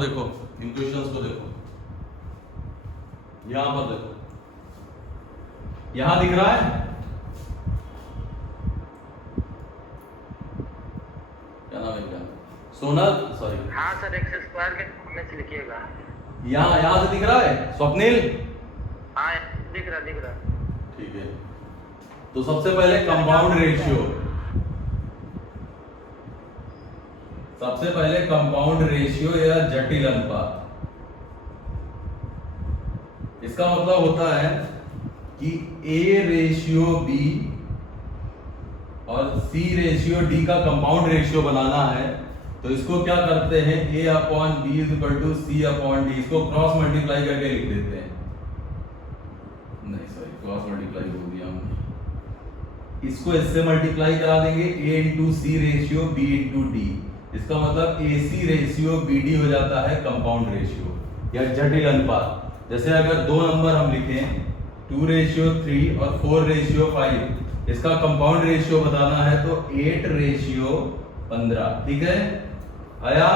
देखो, इन क्वेश्चंस को देखो, यहां पर देखो, यहां दिख रहा है क्या नाम है क्या, सोनल, सॉरी, हाँ सर एक्स स्क्वायर के में से लिखिएगा। यहां से दिख रहा है स्वप्निल? हाँ दिख रहा। ठीक है, तो सबसे पहले कंपाउंड रेशियो, सबसे पहले कंपाउंड रेशियो या जटिल अनुपात। इसका मतलब होता है कि A रेशियो B और C रेशियो D का कंपाउंड रेशियो बनाना है, तो इसको क्या करते हैं, A upon B is equal to C upon D, इसको क्रॉस मल्टीप्लाई करके लिख देते हैं, नहीं सॉरी क्रॉस मल्टीप्लाई हो दिया हमने, इसको इससे मल्टीप्लाई करा देंगे A into C ratio B into D, इसका मतलब AC रेशियो BD हो जाता है कंपाउंड रेशियो या जटिल अनुपात। जैसे अगर दो नंबर हम लिखें 2:3 और 4:5, इसका कंपाउंड रेशियो बताना है तो 8:15, ठीक है, आया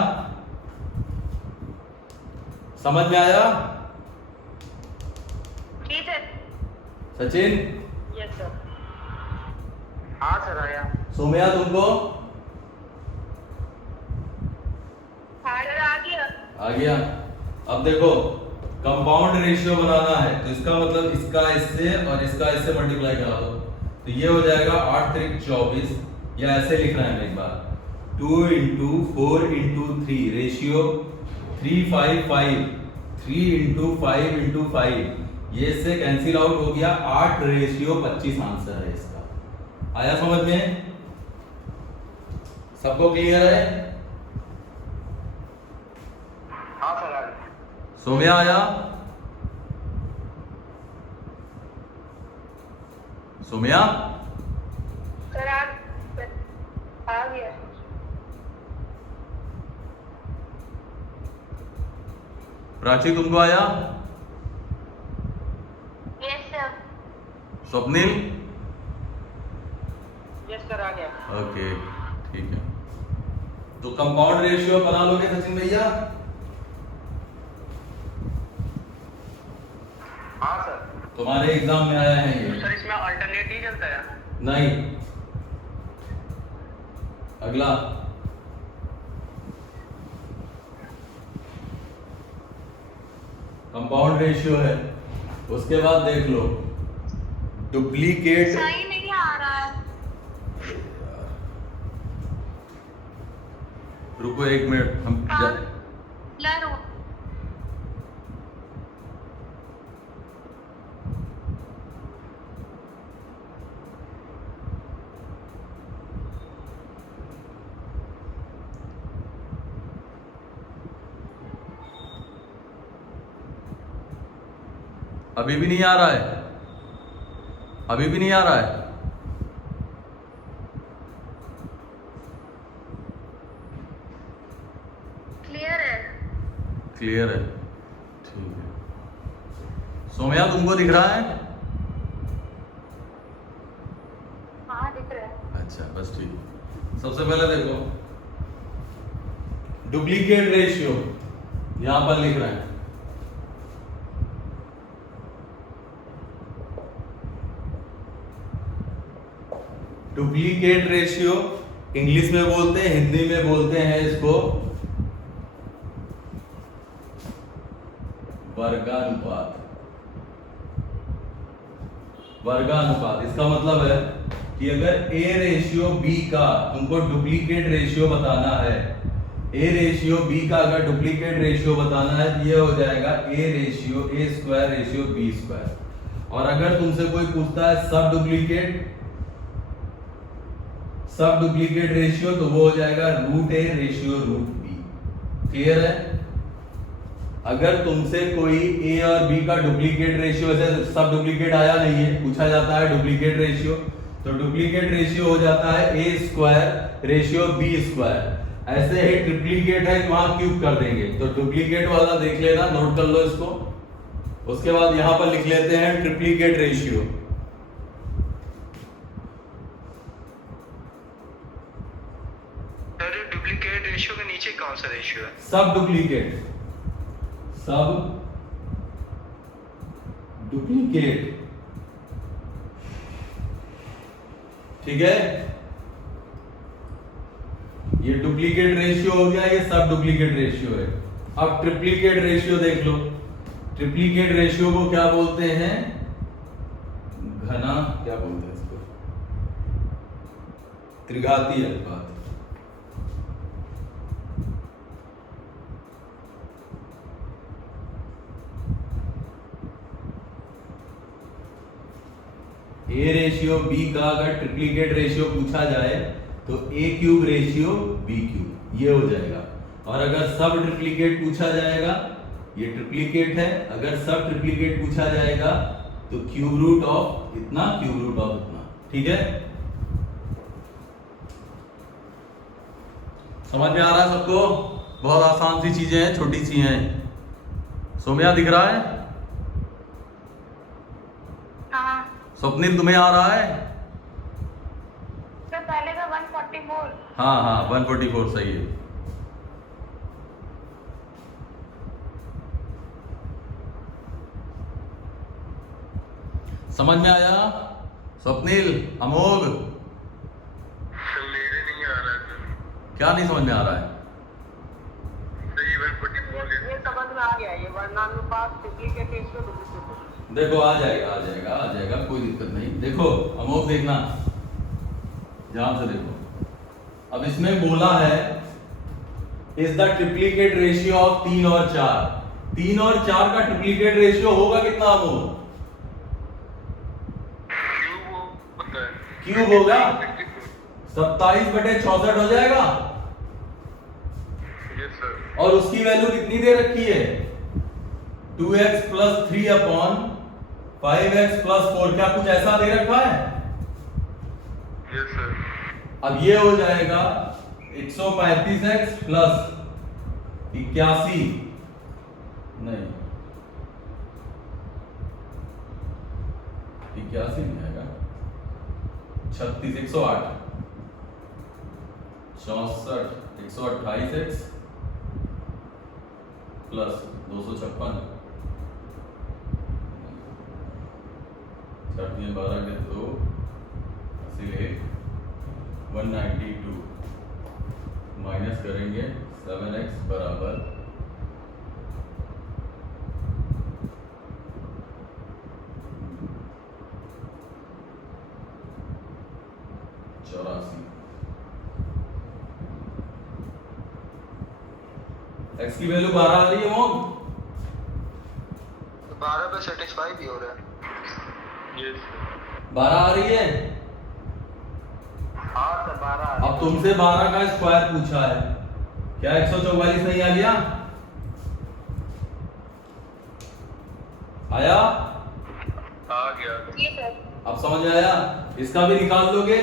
समझ में आया ठीक है सचिन? Yes sir. हाँ सर आया। सोम्या तुमको सर आ गया। आ गया? अब देखो कंपाउंड रेशियो बनाना है तो इसका मतलब इसका इससे और इसका इससे मल्टीप्लाई करा दो, तो ये हो जाएगा 8 त्रिक 24, या ऐसे लिख रहे हैं एक बार 2 into 4 into 3 ratio 355, 3 into 5 into 5, ये इससे कैंसिल आउट हो गया, 8:25 आंसर है इसका। आया समझ में? सबको क्लियर है? हाँ सर आ गया। सोम्या आया? सोम्या सर आ गया। प्राची तुमको आया? Yes sir. Swapnil? Yes sir आ गया। ओके ठीक है, तो कंपाउंड रेशियो बना लोगे सचिन भैया? हाँ सर। तुम्हारे एग्जाम में आया है ये? सर इसमें अल्टरनेट ही चलता है? नहीं, अगला कंपाउंड रेशियो है, उसके बाद देख लो डुप्लीकेट, सही नहीं आ रहा है। रुको एक मिनट, हम लर अभी भी नहीं आ रहा है, अभी भी नहीं आ रहा है? क्लियर है। क्लियर है, ठीक है। सोम्या तुमको दिख रहा है? हाँ दिख रहा है। अच्छा बस ठीक है। सबसे पहले देखो डुप्लीकेट रेशियो यहां पर लिख रहे हैं, डुप्लीकेट रेशियो इंग्लिश में बोलते हैं, हिंदी में बोलते हैं इसको वर्गानुपात। वर्गानुपात इसका मतलब है कि अगर A रेशियो B का तुमको डुप्लीकेट रेशियो बताना है, A रेशियो B का अगर डुप्लीकेट रेशियो बताना है तो ये हो जाएगा A ratio A square ratio B square. और अगर तुमसे कोई पूछता है सब डुप्लीकेट रेशियो तो वो हो जाएगा √A रेशियो √B। क्लियर है? अगर तुमसे कोई A और B का डुप्लीकेट रेशियो, ऐसे सब डुप्लीकेट आया नहीं है, पूछा जाता है डुप्लीकेट रेशियो, तो डुप्लीकेट रेशियो हो जाता है A square ratio B square. ऐसे ही ट्रिप्लीकेट है, वहां क्यूब कर देंगे, तो डुप्लीकेट वाला देख लेना, नोट कर लो इसको। उसके बाद यहां पर लिख लेते हैं triplicate ratio. Sir duplicate ratio के नीचे कौन सा रेशियो है? सब डुप्लीकेट सब डुप्लीकेट, ठीक है, ये डुप्लीकेट रेशियो हो गया, ये सब डुप्लीकेट रेशियो है। अब ट्रिप्लीकेट रेशियो देख लो। ट्रिप्लीकेट रेशियो को क्या बोलते हैं? घना, क्या बोलते हैं इसको? त्रिघाती अनुपात। ए रेशियो बी का अगर ट्रिप्लीकेट रेशियो पूछा जाए तो ए क्यूब रेशियो बी क्यूब, ये हो जाएगा। और अगर सब ट्रिप्लीकेट पूछा जाएगा, ये ट्रिप्लीकेट है, अगर सब ट्रिप्लीकेट पूछा जाएगा तो क्यूब रूट ऑफ इतना, क्यूब रूट ऑफ इतना, ठीक है। समझ में आ रहा है सबको? बहुत आसान सी चीजें हैं, छोटी सी हैं। सोम्या दिख रहा है? हाँ स्वप्निल तुम्हें आ रहा है? तो पहले का 144। हाँ हाँ 144 सही है। समझ में आया? स्वप्निल, अमोघ, मेरे नहीं आ रहा है क्या नहीं समझ में आ रहा है? सर। ये समझ में आ गया, ये वर्णानुपात डुप्लीकेट रेशियो डुप्लीकेट। देखो आ जाएगा, आ जाएगा, आ जाएगा, कोई दिक्कत नहीं। देखो अमोघ, देखना ध्यान से देखो। अब इसमें बोला है is the triplicate ratio of 3 और 4। 3 और 4 का ट्रिप्लीकेट रेशियो होगा कितना अमोघ? क्यूब होगा, 27/64 हो जाएगा। Yes sir. और उसकी वैल्यू कितनी दे रखी है? 2x plus 3 upon 5x plus 4, क्या कुछ ऐसा दे रखा है? Yes sir. अब ये हो जाएगा 135x प्लस 81, नहीं 81 नहीं आएगा, 36, 108, 64, 128x प्लस 256, 12 के 2, 192 माइनस करेंगे 7x बराबर 84। x की वैल्यू 12 आ रही है मोम? 12 पे सेटिस्फाई भी हो रहा है। Yes sir. 12 आ रही है। हाँ सर 12। अब तुमसे 12 का स्क्वायर पूछा है, क्या 144 नहीं आ गया? आया? आ गया। जी सर। अब समझ में आया? इसका भी निकाल लोगे,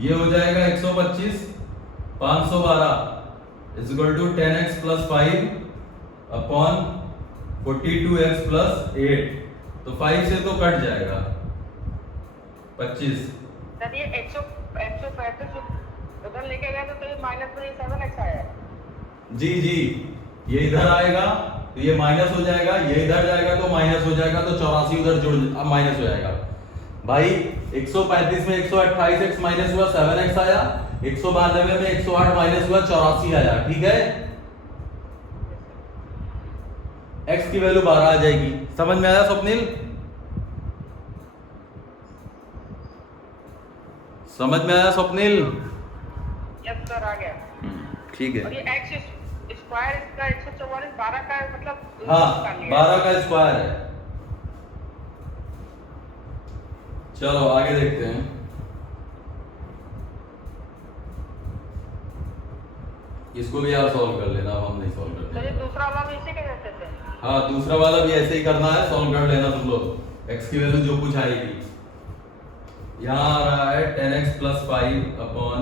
ये हो जाएगा 125 512 is equal to 10x plus 5 upon 42x plus 8, तो 5 से तो कट जाएगा 25। सर ये 135 उधर लेके गए तो ये माइनस में 7x आया। जी जी, ये इधर आएगा तो ये माइनस हो जाएगा, ये इधर जाएगा तो माइनस हो जाएगा, तो 84 उधर जुड़ माइनस हो जाएगा। भाई 135 में 128x माइनस हुआ 7x आया, 192 में 108 माइनस हुआ 84 आया, ठीक है। x की वैल्यू 12 आ जाएगी। समझ में आया स्वप्निल? समझ में आया स्वप्निल? यस सर आ गया। ठीक है। और ये x स्क्वायर इसका 144 12 का मतलब हाँ 12 का स्क्वायर है। चलो आगे देखते हैं। इसको भी आप सॉल्व कर लेना, अब हम नहीं सॉल्व तो करते। ये दूसरा वाला भी इसी के जैसे थे। हाँ दूसरा वाला भी ऐसे ही करना है, सॉल्व कर लेना तुम लोग। x की वैल्यू जो कुछ आएगी, यहाँ आ रहा है 10x plus 5 upon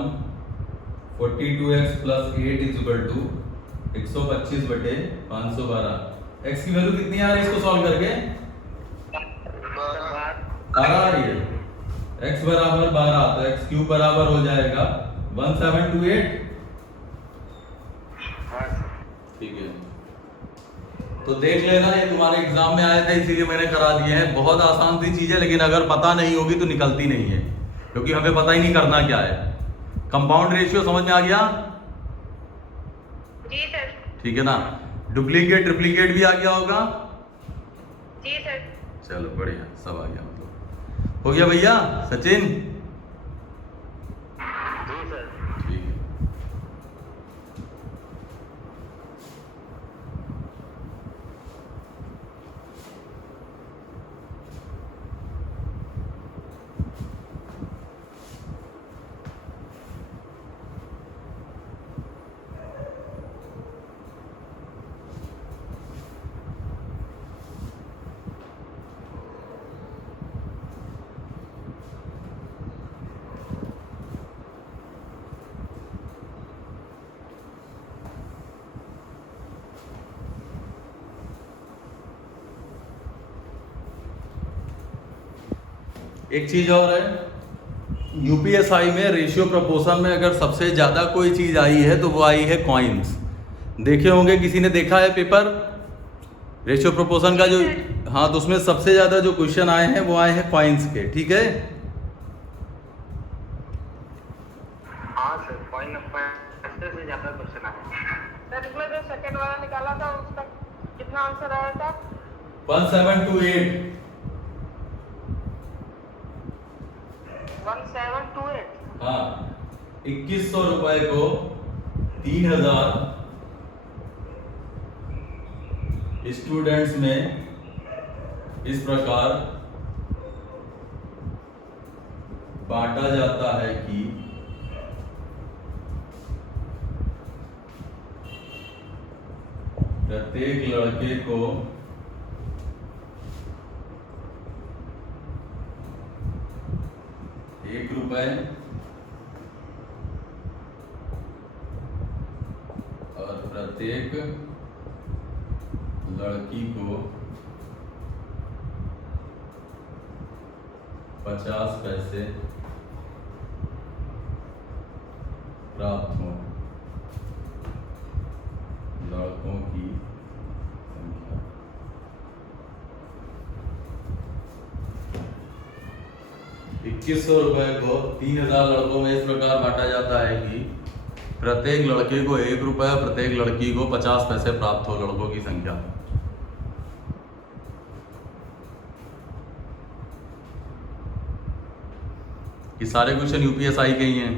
42x plus 8 is equal to 125/512। x की वैल्यू कितनी आ रही है इसको सॉल्व करके? 12 आ रही है। x बराबर 12, तो x क्यूब बराबर हो जाएगा 1728। ठीक है, तो देख लेना, ये तुम्हारे एग्जाम में आया था इसीलिए मैंने करा दिए हैं। बहुत आसान सी चीज है, लेकिन अगर पता नहीं होगी तो निकलती नहीं है, क्योंकि हमें पता ही नहीं करना क्या है। कंपाउंड रेशियो समझ में आ गया? जी सर। ठीक है ना। डुप्लीकेट ट्रिप्लीकेट भी आ गया होगा? जी सर। चलो बढ़िया, सब आ गया मतलब। हो गया भैया सचिन? जी सर। ठीक है। एक चीज और है, यूपीएसआई में रेशियो प्रपोर्शन में अगर सबसे ज्यादा कोई चीज आई है तो वो आई है कॉइन्स। देखे होंगे, किसी ने देखा है पेपर रेशियो प्रपोर्शन का जो? हाँ, तो उसमें सबसे ज्यादा जो क्वेश्चन आए हैं वो आए हैं कॉइन्स के। ठीक है। हाँ सर, पॉइंट पैसे से ज्यादा क्वेश्चन आया। सर इसमें जो सेकंड वाला निकाला था उसका कितना आंसर आया था? 1728। 1728। हाँ, 2100 रुपए को 3000 स्टूडेंट्स में इस प्रकार बांटा जाता है कि प्रत्येक लड़के को ₹1 और प्रत्येक लड़की को 50 पैसे प्राप्त हो। लड़कों की संख्या 2100 रुपए को 3000 लड़कों में इस प्रकार बांटा जाता है कि प्रत्येक लड़के को ₹1, प्रत्येक लड़की को 50 पैसे प्राप्त हो, लड़कों की संख्या। ये सारे क्वेश्चन यूपीएसआई के ही हैं।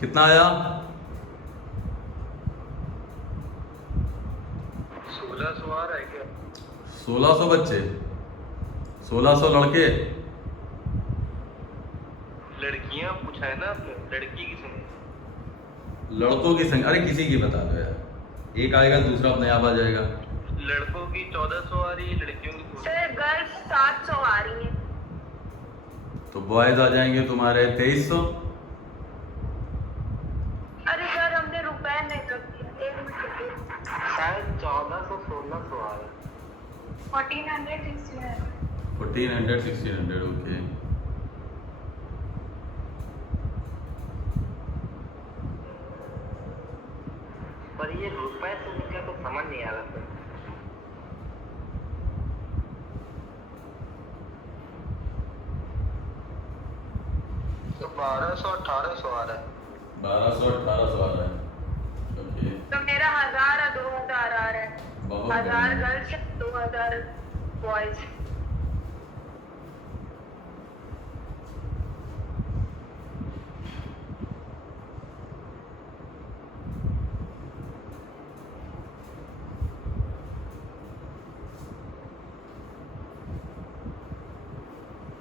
कितना आया? 1600 आ रहा है क्या? 1600 बच्चे, 1600 लड़के। लड़कियां पूछा है ना आपने? लड़की की संख्या। लड़कों की संख्या, अरे किसी की बता दो यार, एक आएगा दूसरा अपने आप आ जाएगा। लड़कों की 1400 आ रही है, लड़कियों की 1600। सर गर्ल्स 700 आ रही है। तो बॉयज आ जाएंगे तुम्हारे 2300। अरे सर हमने रुपए में कर दिया, 1 मिनट। शायद 1400 1600 आ रहा है। 1400 1400 1600 ओके। पर ये रुपए से निकला तो समझ नहीं आ रहा सर। तो 1200 1800 आ रहा है। 1200 1800 आ रहा है। ओके, तो मेरा 1000 और 2000 आ रहा है। बहुत 1000 बढ़िया। Girls, 2000 boys.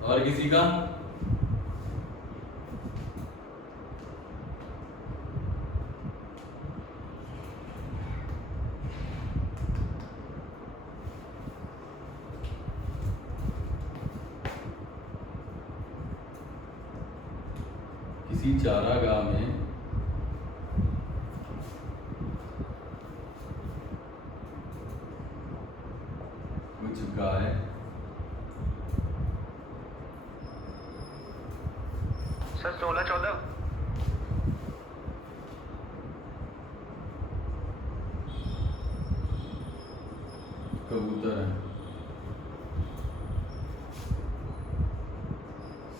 और किसी का? किसी चारागाह में कुछ गाय सर 16-14 कबूतर हैं।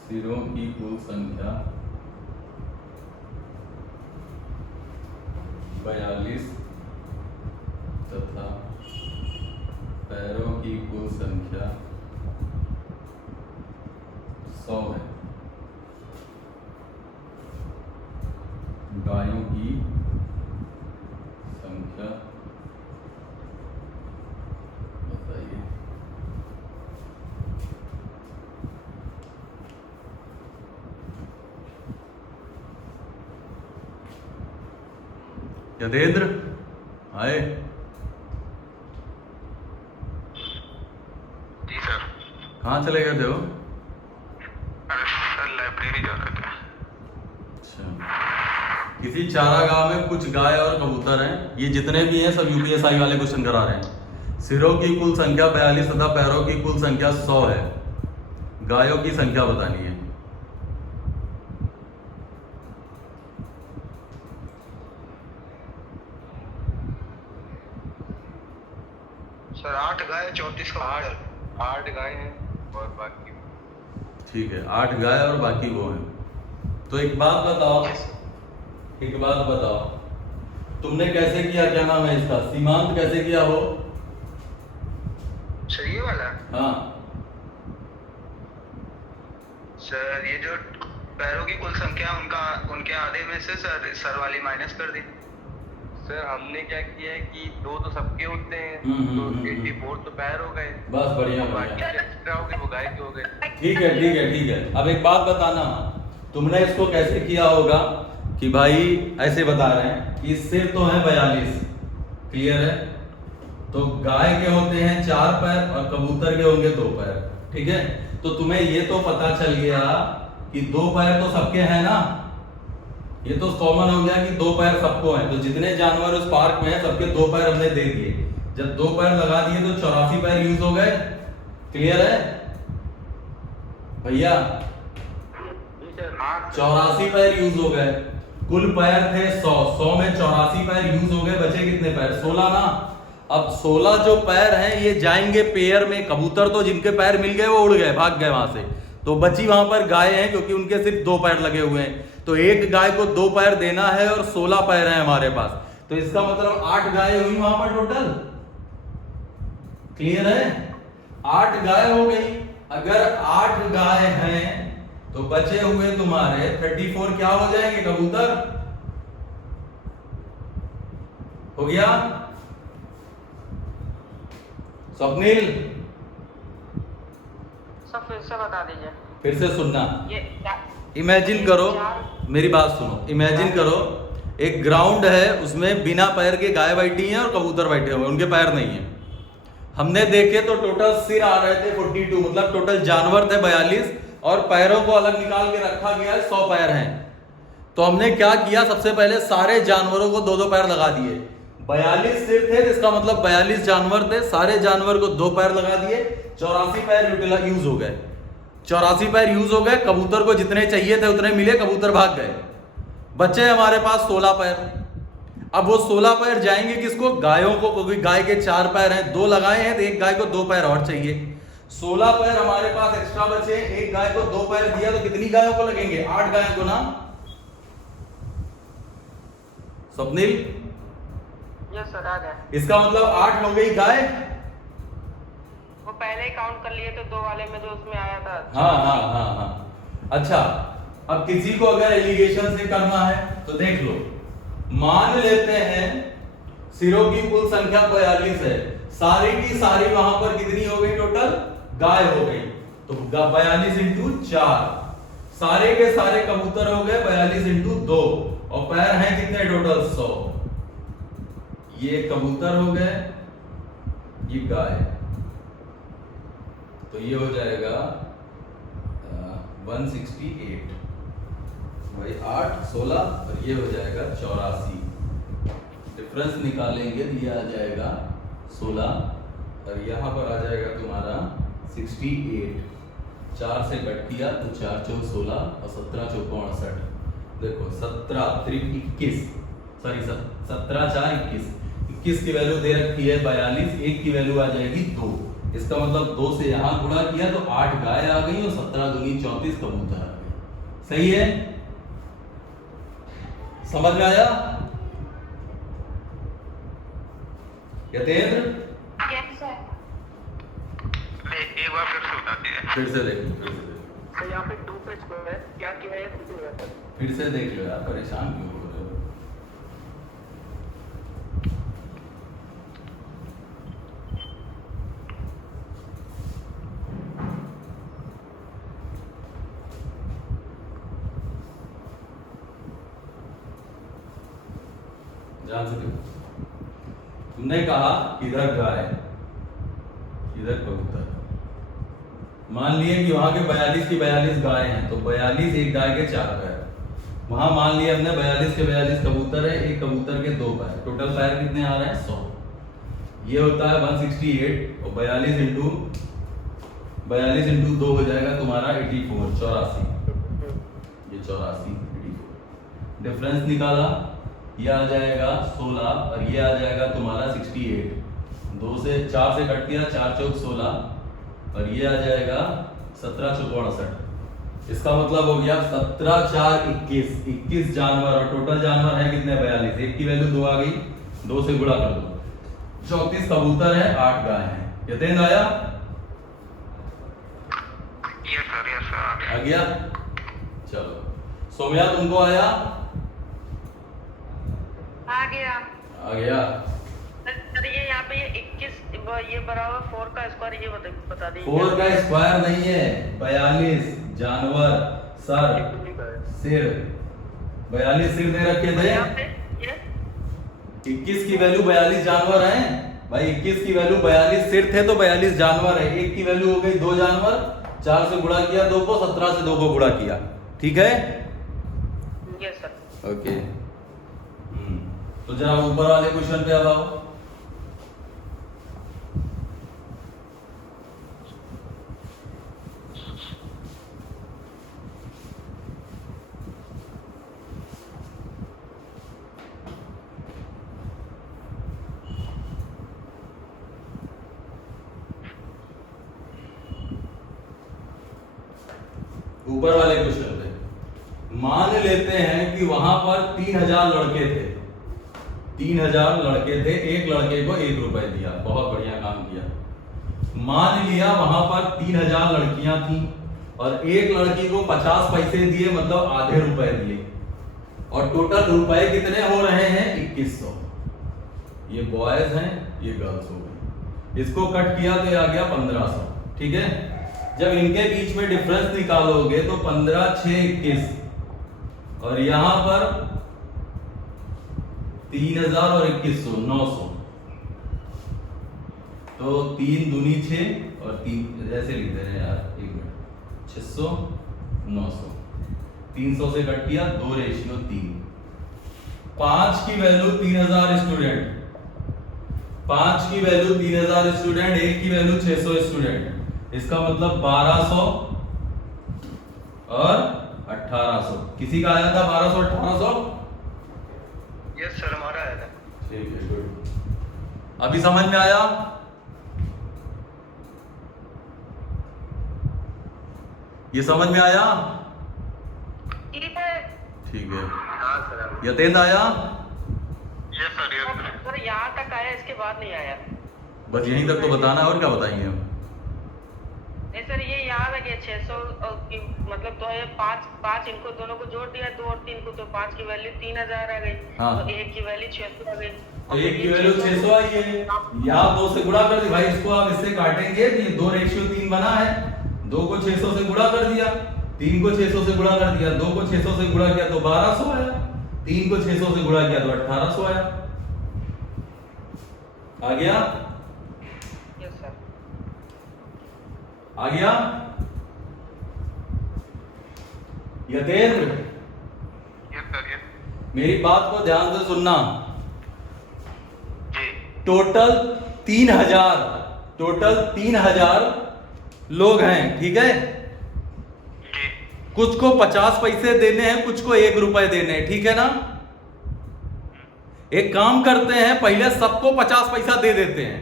सिरों की कुल संख्या 42 तथा पैरों की कुल संख्या 100 है। गायों की संख्या बताइए। यदेंद्र आए। जी सर। कहाँ चले गए थे वो? अरे सर लाइब्रेरी जा रहे थे। अच्छा, किसी चारागाह में कुछ गाय और कबूतर हैं। ये जितने भी हैं सब यूपीएसआई वाले क्वेश्चन करा रहे हैं। सिरों की कुल संख्या 42 तथा पैरों की कुल संख्या 100 है। गायों की संख्या बतानी है। सर 8 गाय 34 कबूतर। 8 गाय हैं और बाकी ठीक है, 8 गाय और बाकी वो हैं। तो एक बात बताओ, तुमने कैसे किया? क्या नाम है इसका? सीमांत कैसे किया हो? सर ये वाला? हाँ सर ये जो पैरों की कुल संख्या उनके आधे में से सर वाली माइनस कर दी। सर हमने क्या किया है कि 2 तो सबके होते हैं, तो 84 तो पैर हो गए, बस बढ़िया बाकी बढ़िया। एक्स्ट्रा हो गए वो गाय के हो गए। ठीक है। अब एक बात बताना, तुमने इसको कैसे किया होगा कि भाई ऐसे बता रहे हैं कि सिर तो है 42, क्लियर है? तो गाय के होते हैं 4 पैर और कबूतर के होंगे 2 पैर, ठीक है? तो तुम्हें ये तो पता चल गया कि 2 पैर तो सबके हैं ना, ये तो कॉमन हो गया कि 2 पैर सबको हैं। तो जितने जानवर उस पार्क में हैं सबके 2 पैर हमने दे दिए। जब 2 पैर लगा दिए तो 84 पैर यूज हो गए, क्लियर है भैया? 84 पैर यूज हो गए। कुल पैर थे 100 में 84 पैर यूज हो गए, बचे कितने पैर? 16 ना। अब 16 जो पैर हैं ये जाएंगे पेयर में। कबूतर तो जिनके पैर मिल गए वो उड़ गए, भाग गए वहां से, तो बची वहां पर गाय हैं क्योंकि उनके सिर्फ 2 पैर लगे हुए हैं। तो एक गाय को 2 पैर देना है और 16 पैर हैं हमारे पास, तो इसका मतलब 8 गाय हुई वहां पर टोटल, क्लियर है? 8 गाय हो गई। अगर 8 गाय हैं तो बचे हुए तुम्हारे 34 क्या हो जाएंगे? कबूतर हो गया। स्वप्निल सब फिर से बता दीजिए। फिर से सुनना, ये इमेजिन करो, मेरी बात सुनो, इमेजिन करो एक ग्राउंड है, उसमें बिना पैर के गाय बैठी हैं और कबूतर बैठे हुए, उनके पैर नहीं है। हमने देखे तो टोटल सिर आ रहे थे 42, मतलब टोटल जानवर थे 42 और पैरों को अलग निकाल के रखा गया है, 100 पैर हैं। तो हमने क्या किया, सबसे पहले सारे जानवरों को 2-2 पैर लगा दिए। 42 सिर थे, इसका मतलब 42 जानवर थे, सारे जानवर को 2 पैर लगा दिए, 84 पैर यूज हो गए। 84 पैर यूज हो गए, कबूतर को जितने चाहिए थे उतने मिले, कबूतर भाग गए, बचे हमारे पास 16 पैर। अब वो 16 पैर जाएंगे किसको? गायों को, क्योंकि गाय के 4 पैर हैं, 2 लगाए हैं तो एक गाय को 2 पैर और चाहिए। 16 पैर हमारे पास एक्स्ट्रा बचे, एक गाय को 2 पैर दिया तो कितनी गायों को लगेंगे? 8 गायों को ना स्वप्निल? यस सर आ गया। इसका मतलब 8 हो गई गाय। वो पहले ही काउंट कर लिए थे 2 वाले में जो उसमें आया था। हाँ। अच्छा, अब किसी को अगर एलिगेशन से करना है तो देख लो, मान लेते हैं सिरों की कुल संख्या 42 है, सारी की सारी वहां पर कितनी हो गई? टोटल गाय हो गई। तो 42 इंटू 4, सारे के सारे कबूतर हो गए 42 इंटू 2, और पैर हैं कितने टोटल 100। ये कबूतर हो गए, ये गाय, तो ये हो जाएगा 168 भाई 8 16, और ये हो जाएगा 84। डिफरेंस निकालेंगे तो ये आ जाएगा 16, और यहाँ पर आ जाएगा तुम्हारा 68। 4 से कट किया तो 4 चौक 16 और 17 चौक 68। देखो 17 त्रिक 21, सॉरी 17 4 21, 21 की वैल्यू दे रखी है 42, 1 की वैल्यू आ जाएगी 2। इसका मतलब 2 से यहाँ गुणा किया तो 8 गाय आ गई और 17 दूनी 34 कबूतर आ गए। सही है, समझ में आया यतेंद्र? Yes sir. एक बार फिर से बता दीजिए। फिर से देख लो, फिर से देख लो। तो यहाँ पे 2 का स्क्वायर क्या किया है फिर से बता। फिर से देख लो यार, परेशान क्यों हो रहे हो? ध्यान से देखो, तुमने कहा इधर गाय, इधर कबूतर। मान लिए कि वहां के 42 की 42 गाय हैं, तो 42 एक गाय के 4 पैर। वहां मान लिया हमने 42 के 42 कबूतर है, एक कबूतर के 2 पैर, टोटल पैर कितने आ रहे हैं 100। ये होता है 168, और 42 इंटू 2 हो जाएगा तुम्हारा 84, 84। ये 84 84, डिफरेंस निकाला, ये आ जाएगा 16, और ये आ जाएगा तुम्हारा 68। 2 से 4 से कट किया, 4 चौक 16, और ये आ जाएगा 17 चौक 68। इसका मतलब हो गया 17 4 21, 21 जानवर, और टोटल जानवर है कितने 42, एक की वैल्यू 2 आ गई, 2 से गुणा कर दो, 34 कबूतर है, 8 गाय हैं। यतेंद्र आया? यस सर आ गया। चलो सोम्या तुमको आया? आ गया। आ गया। सर ये यहाँ पे ये 21 ये बराबर 4 का स्क्वायर, ये बता दीजिए। 4 का स्क्वायर नहीं है, 42 जानवर, सर सिर, 42 सिर दे रखे थे। यहाँ पे ये 21 की वैल्यू 42 जानवर हैं भाई, 21 की वैल्यू 42 सिर थे तो 42 जानवर है, एक की वैल्यू हो गई 2 जानवर, 4 से गुणा किया 2 को, 17 से 2 को गुणा किया, ठीक है? Yes sir. ओके। तो जरा ऊपर वाले क्वेश्चन पे अब आओ। ऊपर वाले क्वेश्चन पे मान लेते हैं कि वहां पर 3000 लड़के थे, 3000 लड़के थे, एक लड़के को 1 रुपए दिया, बहुत बढ़िया काम किया। मान लिया वहां पर 3000 लड़कियां थी और एक लड़की को 50 पैसे दिए, मतलब आधे रुपए दिए, और टोटल रुपए कितने हो रहे हैं 2100। ये बॉयज हैं, ये गर्ल्स हो गई, इसको कट किया तो ये आ गया 1500, ठीक है? जब इनके बीच में डिफरेंस निकालोगे तो 15 6 21, और यहां पर 3000 और 2100 900, तो 3 दूनी 6 और 3 ऐसे लिख दे रहे हैं यार, 1 मिनट, 600 900, 300 से कट किया 2 रेशियो 3। 5 की वैल्यू 3000 स्टूडेंट, 5 की वैल्यू 3000 स्टूडेंट, 1 की वैल्यू 600 स्टूडेंट, इसका मतलब 1200 और 1800। किसी का आया था 1200 1800? यस सर हमारा आया था। ठीक है, गुड। अभी समझ में आया? ये समझ में आया? ठीक है। ठीक है। हाँ सर। यतेंद्र आया? यस सर यस सर यहाँ तक आया, इसके बाद नहीं आया। बस यहीं तक तो बताना है, और क्या बताएंगे हम? नहीं सर ये याद है कि 600 की मतलब तो ये 5 इनको दोनों को जोड़ दिया 2 और 3 को, तो 5 की वैल्यू 3000 आ गई, हाँ। तो 1 की वैल्यू 600 आ गई, तो 1 की वैल्यू 600 आई है, यहाँ 2 से गुणा कर दी भाई, इसको आप इससे काटेंगे तो ये 2 रेशियो 3 बना है, 2 को 600 से गुणा कर दिया, 3 को 600 से गुणा कर दिया, 2 को 600 से गुणा किया तो 1200 आया, 3 को 600 से गुणा किया तो 1800 आया। आ गया? Yes sir. आ गया? Yatendra, yes sir, yes. मेरी बात को ध्यान से सुनना। जी। टोटल 3000 लोग हैं, ठीक है? जी। कुछ को 50 पैसे देने हैं, कुछ को 1 रुपए देने हैं, ठीक है ना? एक काम करते हैं, पहले सबको 50 पैसा दे देते हैं।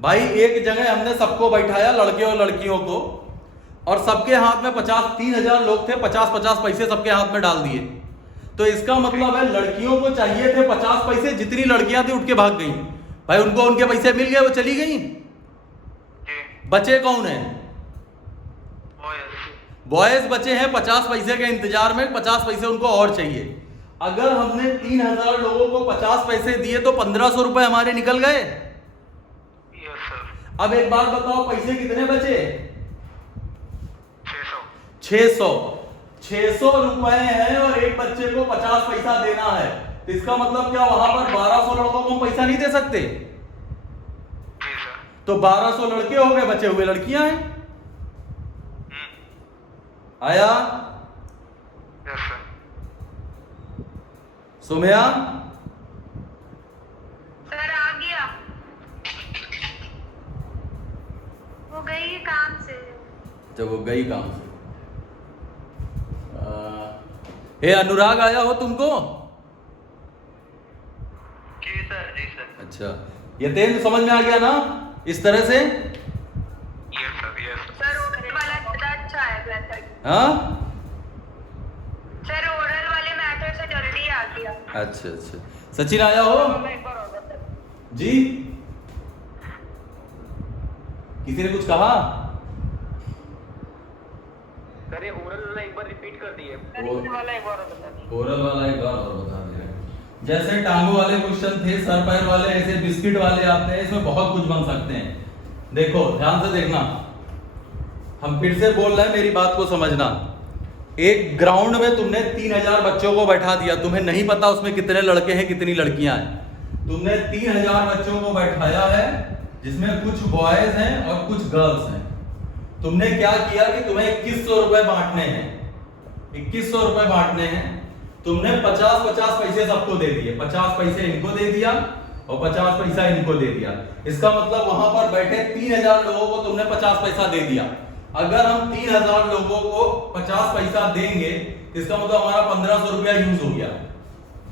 भाई एक जगह हमने सबको बैठाया, लड़के और लड़कियों को, और सबके हाथ में 3000 लोग थे, 50 पैसे सबके हाथ में डाल दिए। तो इसका मतलब है लड़कियों को चाहिए थे 50 पैसे, जितनी लड़कियां थी उठ के भाग गई। भाई उनको उनके पैसे मिल गए, वो चली गई। बचे कौन है? बॉयज बचे हैं 50 पैसे के इंतजार में, 50 पैसे उनको और चाहिए। अगर हमने 3000 लोगों को 50 पैसे दिए तो 1500 रुपए हमारे निकल गए। अब एक बात बताओ, पैसे कितने बचे? 600 रुपए हैं और एक बच्चे को 50 पैसा देना है। तो इसका मतलब क्या, वहां पर 1200 लड़कों को हम पैसा नहीं दे सकते? तो 1200 लड़के हो गए, बचे हुए लड़कियां हैं। आया? सुमया? सर आ गया, वो गई है काम से। जब वो गई काम से। हे अनुराग, आया हो तुमको? जी सर, जी सर। अच्छा, यतेंद्र समझ में आ गया ना इस तरह से? Yes sir, yes sir oral वाला ज्यादा अच्छा है मेथड। हाँ सर ओरल वाले मेथड से जल्दी आ गया। अच्छा अच्छा। सचिन आया हो? एक बार और बता। जी, किसी ने कुछ कहा? सर ये ओरल वाला एक बार रिपीट कर दिए। ओरल वाला एक बार और बता दीजिए। ओरल वाला एक बार और बता दे। जैसे टांगों वाले क्वेश्चन थे, सर पैर वाले, ऐसे बिस्किट वाले आते हैं, इसमें बहुत कुछ बन सकते हैं। देखो ध्यान से देखना, हम फिर से बोल रहे हैं, मेरी बात को समझना। एक ग्राउंड में तुमने 3000 बच्चों को बैठा दिया, तुम्हें नहीं पता उसमें कितने लड़के हैं कितनी लड़कियां हैं। तुमने 3000 बच्चों को बैठाया है, जिसमें कुछ बॉयज हैं और कुछ गर्ल्स हैं। तुमने क्या किया कि तुम्हें 2100 रुपए बांटने हैं, 2100 रुपए बांटने हैं। तुमने 50 पैसे सबको दे दिए, 50 पैसे इनको दे दिया और 50 पैसा इनको दे दिया। इसका मतलब वहां पर बैठे 3000 लोगों को तुमने 50 पैसा दे दिया। अगर हम 3000 लोगों को 50 पैसा देंगे, इसका मतलब हमारा 1500 रुपया यूज हो गया।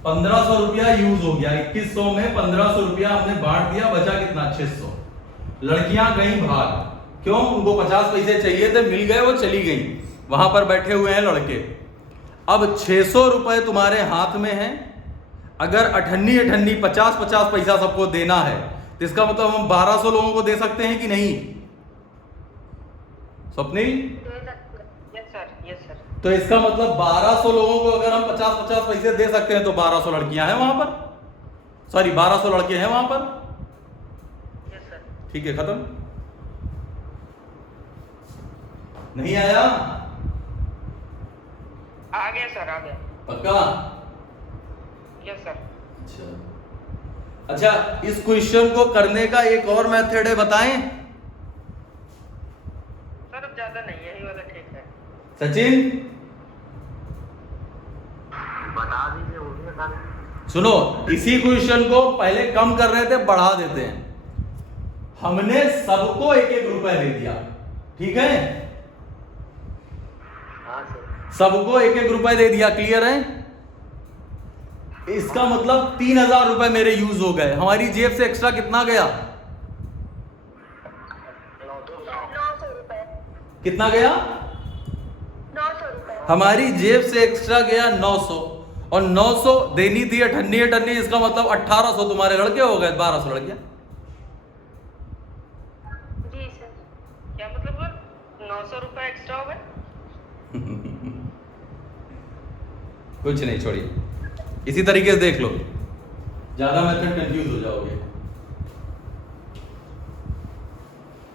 1500 रुपया यूज हो गया। 2100 में 1500 रुपया हमने बांट दिया, बचा कितना? 600। लड़कियां गई भाग, क्यों? उनको 50 पैसे चाहिए थे, मिल गए, वो चली गई। वहां पर बैठे हुए हैं लड़के। अब 600 रुपए तुम्हारे हाथ में है। अगर अठन्नी 50 पैसा सबको देना है, तो इसका मतलब हम 1200 लोगों को दे सकते हैं कि नहीं? Swapnil? Yes sir, yes sir. तो इसका मतलब 1200 लोगों को अगर हम 50 पैसे दे सकते हैं, तो 1200 लड़कियां हैं वहां पर, सॉरी 1200 लड़के हैं वहां पर। Yes sir. ठीक है, खत्म। नहीं आया? आ गया सर, आ गया। पक्का? Yes sir. अच्छा, इस क्वेश्चन को करने का एक और मेथड है, बताएं? सर अब ज्यादा नहीं है, यही वाला ठीक है। सचिन बता दीजिए। सुनो, इसी क्वेश्चन को पहले कम कर रहे थे, बढ़ा देते हैं। हमने सबको 1-1 रुपए दे दिया, ठीक है? सबको 1-1 रुपए दे दिया, क्लियर है? इसका मतलब 3000 रुपए मेरे यूज हो गए। हमारी जेब से एक्स्ट्रा कितना गया? 900 रुपए। कितना गया? 900 रुपए। हमारी जेब से एक्स्ट्रा गया 900, और 900 देनी थी अठन्नी। इसका मतलब 1800 तुम्हारे लड़के हो गए, 1200 लड़कियां। जी सर। क्या मतलब सर? 900 रुपए एक्स्ट्रा हो गए? कुछ नहीं, छोड़िए। इसी तरीके से देख लो, ज्यादा मेथड कंफ्यूज हो जाओगे।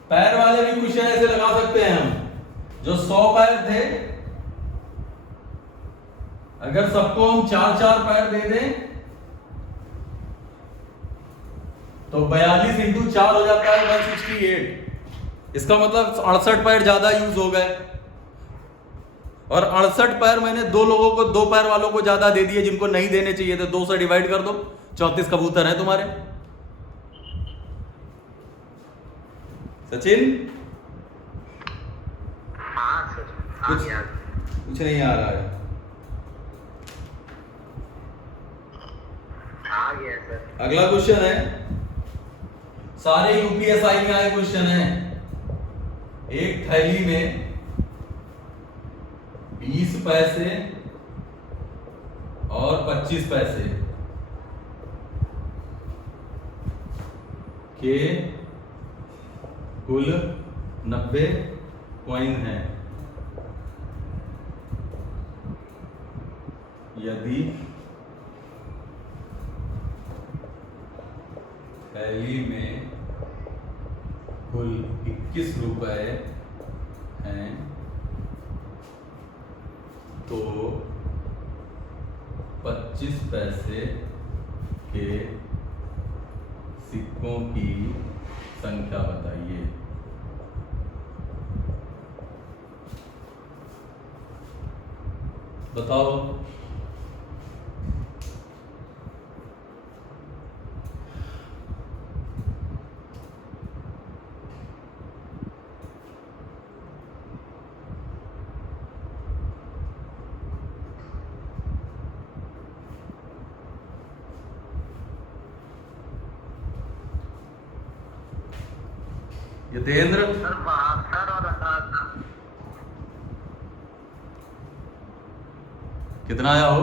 पैर वाले भी क्वेश्चन ऐसे लगा सकते हैं हम। जो 100 पैर थे, अगर सबको हम 4-4 पैर दे दें तो 42 इंटू 4 हो जाता है 168। इसका मतलब 68 पैर ज्यादा यूज हो गए, और 68 पैर मैंने 2 लोगों को, 2 पैर वालों को ज्यादा दे दिए जिनको नहीं देने चाहिए थे। 2 से डिवाइड कर दो, 34 कबूतर है तुम्हारे। सचिन हाँ सर, कुछ नहीं आ रहा है। आ गया सर। अगला क्वेश्चन है, सारे यूपीएसआई में आए क्वेश्चन है। एक थैली में 20 पैसे और 25 पैसे के कुल 90 कॉइन हैं। यदि थैली में कुल 21 रुपए हैं तो 25 पैसे के सिक्कों की संख्या बताइए। बताओ। यतेंद्र, सर 72 और 18 कितना आया हो?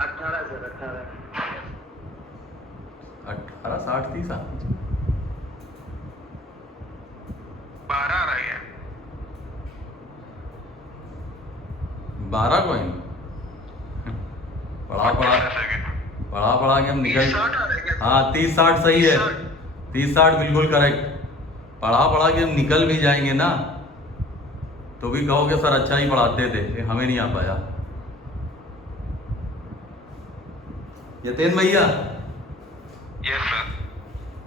18 सर, 18 18, 60, 30 12 रह गया। 12 कॉइन। पढ़ा के हम निकल। हाँ 30-60 सही है, 30-60 बिल्कुल करेक्ट। पढ़ा के हम निकल भी जाएंगे ना तो भी कहोगे सर अच्छा ही पढ़ाते थे, हमें नहीं आ पाया। यतेन भैया, यस सर।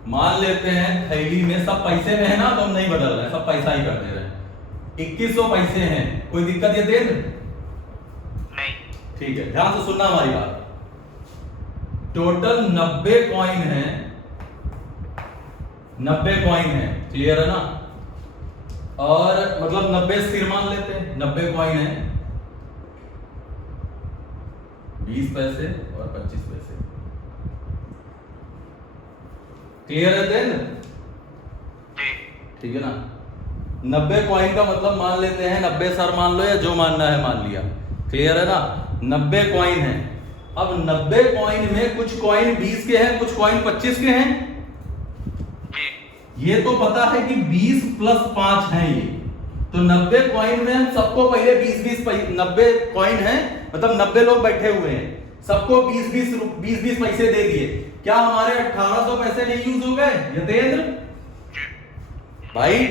मान लेते हैं थैली में सब पैसे में है ना, तो हम नहीं बदल रहे हैं, सब पैसा ही कर दे रहे हैं। 2100 पैसे हैं, कोई दिक्कत यतेन? नहीं। ठीक है, ध्यान से सुनना हमारी बात। टोटल 90 कॉइन है, 90 कॉइन है, क्लियर है ना? और मतलब 90 सिर मान लेते हैं, 90 कॉइन है, 20 पैसे और 25 पैसे, क्लियर है देन? जी। ठीक है ना? 90 कॉइन का मतलब मान लेते हैं 90 सर मान लो, या जो मानना है मान लिया, क्लियर है ना? 90 कॉइन है। अब 90 कॉइन में कुछ कॉइन 20 के हैं, कुछ कॉइन 25 के हैं। ये तो पता है कि 20 + 5 हैं ये, तो 90 कॉइन में हम सबको पहले 20-20 90 कॉइन है, मतलब 90 लोग बैठे हुए हैं, सबको 20-20 पैसे दे दिए। क्या हमारे 1800 पैसे नहीं यूज हो गए यतेंद्र भाई?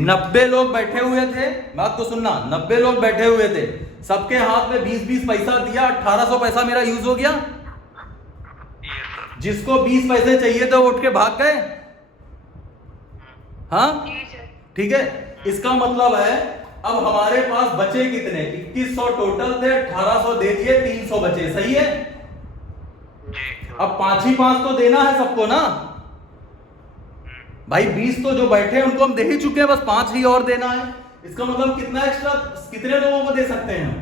90 लोग बैठे हुए थे, बात को सुनना, 90 लोग बैठे हुए थे, सबके हाथ में 20-20 पैसा दिया, 1800 पैसा मेरा यूज हो गया। जिसको 20 पैसे चाहिए थे वो उठ के भाग गए। हाँ ठीक है, इसका मतलब है अब हमारे पास बचे कितने? 2100 टोटल थे, 1800 दे दिए, 300 बचे, सही है? अब 5 ही 5 तो देना है सबको ना भाई। 20 तो जो बैठे हैं उनको हम दे ही चुके हैं, बस 5 ही और देना है। इसका मतलब कितना एक्स्ट्रा, कितने लोगों को दे सकते हैं हम?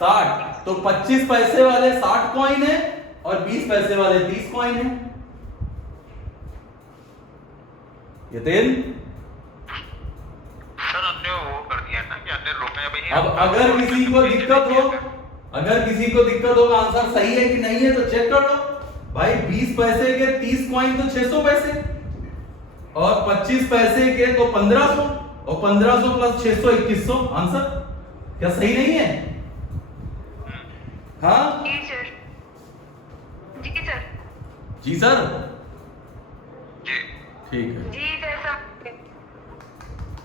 60। तो 25 पैसे वाले 60 कॉइन है और 20 पैसे वाले 30 कॉइन है। यतेन सर हमने वो कर दिया ना कि अन्य रुपए भाई। अब अगर किसी को दिक्कत हो, आंसर सही है कि नहीं है तो चेक कर लो भाई। 20 पैसे के 30 कॉइन तो 600 पैसे, और 25 पैसे के तो 1500, और 1500 + 600 2100। आंसर क्या सही नहीं है? हाँ जी सर। जी सर। जी सर, जी ठीक है। जी जैसा।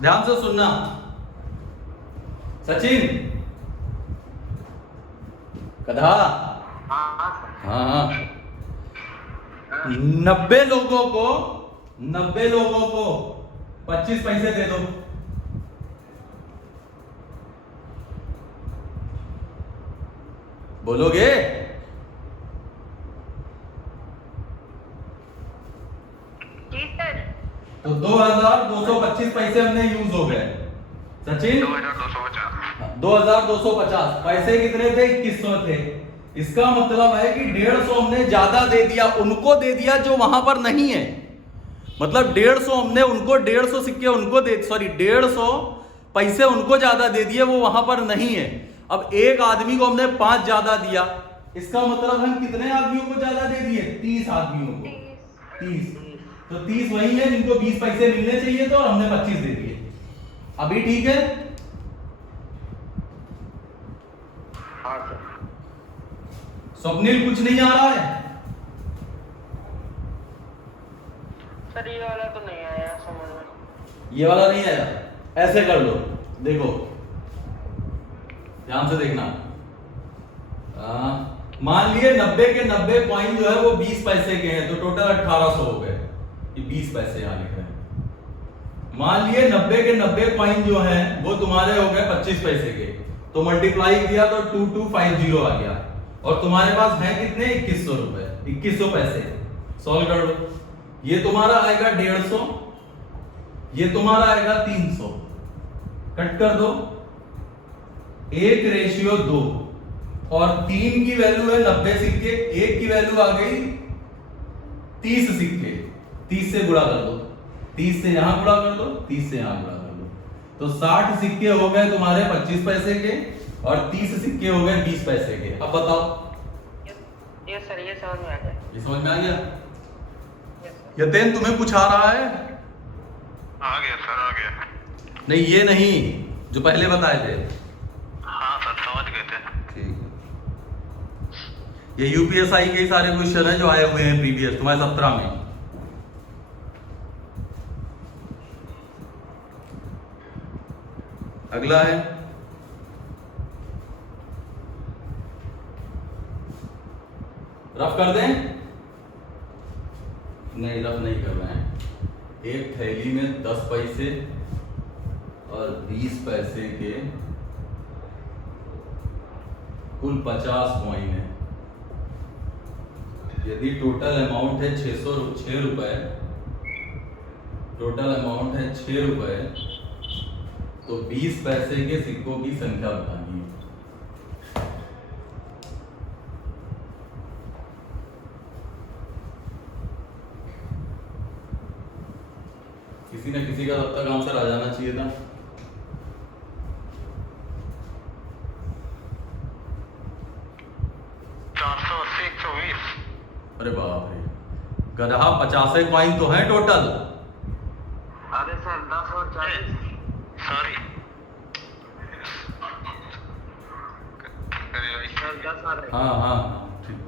ध्यान से सुनना सचिन, कधा, हाँ हाँ 90 लोगों को 25 पैसे दे दो। बोलोगे? जी सर। तो 2225 पैसे हमने यूज हो गए। सचिन 2250। 2250 पैसे कितने थे? 2100 थे। इसका मतलब है कि 150 हमने ज्यादा दे दिया, उनको दे दिया जो वहां पर नहीं है। मतलब 150 हमने उनको 150 सिक्के उनको दे, सॉरी 150 पैसे उनको ज्यादा दे दिए, वो वहां पर नहीं है। अब एक आदमी को हमने 5 ज्यादा दिया, इसका मतलब हम कितने आदमियों को ज्यादा दे दिए? 30 आदमियों को। 30 तो 30 वही है जिनको 20 पैसे मिलने चाहिए थे और हमने 25 दे दिए। अभी ठीक है? हाँ सर। स्वप्निल कुछ नहीं आ रहा है? सर ये वाला तो नहीं आया समझ में। ये वाला नहीं आया? ऐसे कर लो, देखो ध्यान से देखना। मान लिए 90 के 90 कॉइन जो है वो 20 पैसे के हैं, तो टोटल 1800 हो गए। ये 20 पैसे यहां लिख रहे हैं। मान लिए 90 के 90 कॉइन जो हैं वो तुम्हारे हो गए 25 पैसे के, तो मल्टीप्लाई किया तो 2250 आ गया। और तुम्हारे पास है कितने? 2100 रुपए, 2100 पैसे। सॉल्व कर लो। ये तुम्हारा आएगा 150, ये तुम्हारा आएगा 300। कट कर दो, 1:2 और 3 की वैल्यू है 90 सिक्के, 1 की वैल्यू आ गई 30 सिक्के। 30 से गुणा कर दो, 30 से यहां गुणा कर दो, 30 से यहां गुणा कर दो, तो 60 सिक्के हो गए तुम्हारे 25 पैसे के और 30 सिक्के हो गए 20 पैसे के। अब बताओ। ये सर ये समझ में आ गया। ये समझ में आ गया? Yes sir. यतेन तुम्हें कुछ आ रहा है? आ गया सर, आ गया। नहीं ये नहीं, जो पहले बताए थे। हाँ सर, समझ गए थे। ठीक है। ये यूपीएसआई के सारे क्वेश्चन है जो आए हुए हैं प्रीवियस तुम्हारे 17 में। अगला है रफ कर दें? नहीं, रफ नहीं कर रहे हैं। एक थैली में 10 पैसे और 20 पैसे के कुल 50 कॉइन है। यदि टोटल अमाउंट है 6 रुपए, टोटल अमाउंट है 6 रुपए, तो 20 पैसे के सिक्कों की संख्या बतानी है। किसी न किसी का तब तक आंसर आ जाना चाहिए था। अरे बाप रे, गधा 50 कॉइन तो है टोटल। अरे सर 10 और 40, सॉरी सर 10 आ रहे। हाँ हाँ ठीक।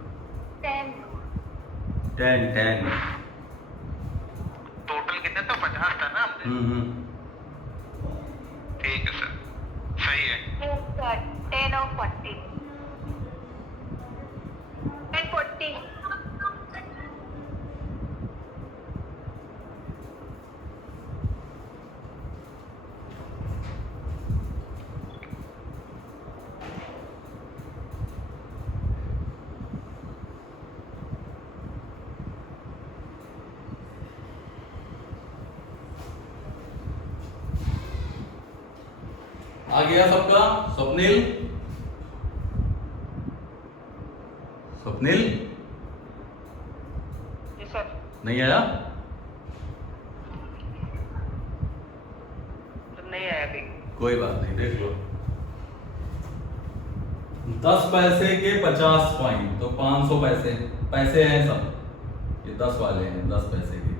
10 टोटल कितने था? 50 था ना आपने? ठीक है सर, सही है। 10 और 40 and 40। आ गया सबका? स्वप्निल, स्वप्निल जी सर। नहीं आया? तो नहीं आया अभी। कोई बात नहीं, देख लो। 10 पैसे के 50 कॉइन तो 500 पैसे पैसे हैं सब, ये 10 वाले हैं 10 पैसे के।